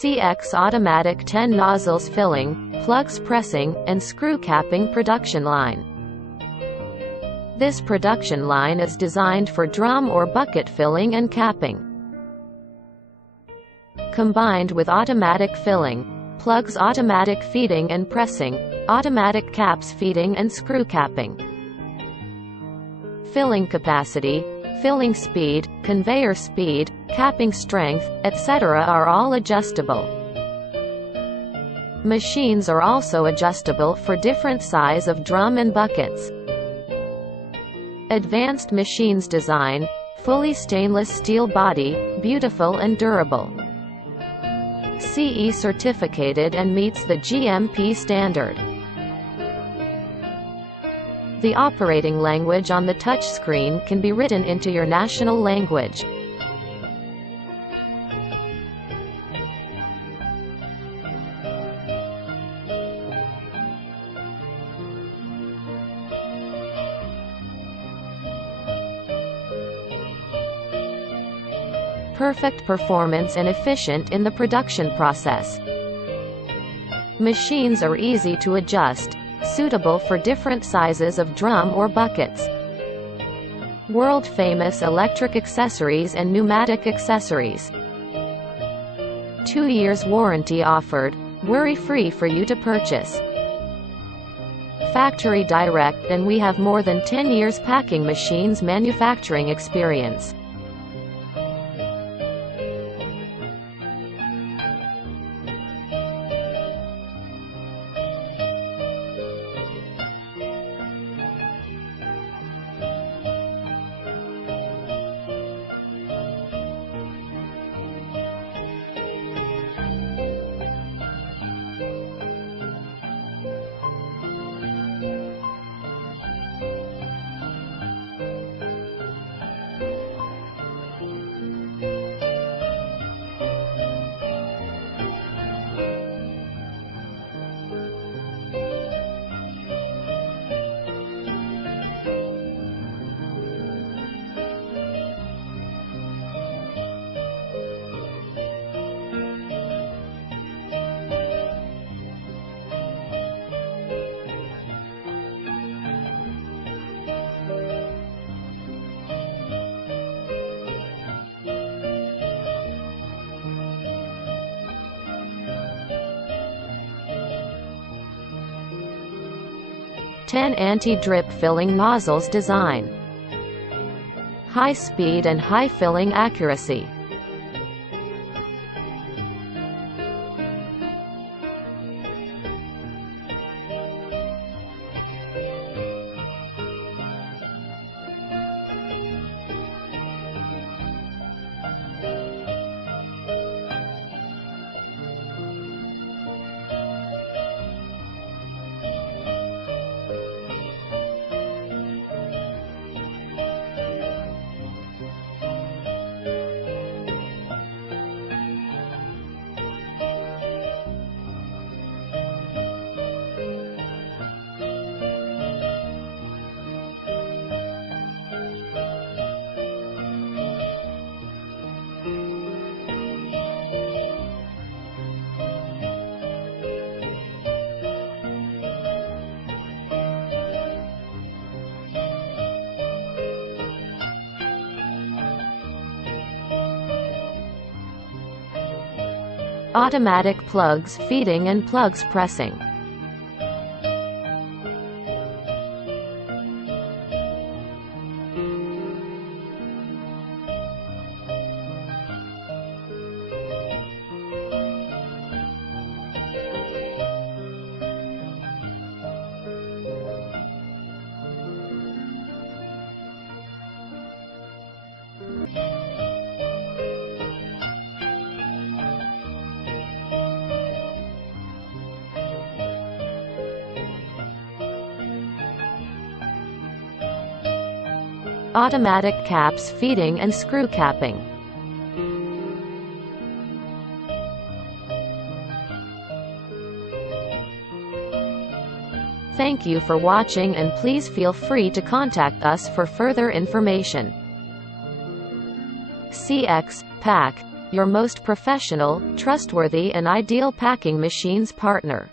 CX automatic 10 nozzles filling, plugs pressing, and screw capping production line. This production line is designed for drum or bucket filling and capping. Combined with automatic filling, plugs automatic feeding and pressing, automatic caps feeding and screw capping. Filling capacity, filling speed, conveyor speed, capping strength, etc. are all adjustable. Machines are also adjustable for different size of drum and buckets. Advanced machines design, fully stainless steel body, beautiful and durable. CE certificated and meets the GMP standard. The operating language on the touchscreen can be written into your national language. Perfect performance and efficient in the production process. Machines are easy to adjust, suitable for different sizes of drum or buckets. World-famous electric accessories and pneumatic accessories. 2 years warranty offered, worry-free for you to purchase. Factory direct, and we have more than 10 years packing machines manufacturing experience. Ten anti-drip filling nozzles design. High speed and high filling accuracy. Automatic plugs feeding and plugs pressing. Automatic caps feeding and screw capping. Thank you for watching, and please feel free to contact us for further information. CX, Pack, your most professional, trustworthy and ideal packing machines partner.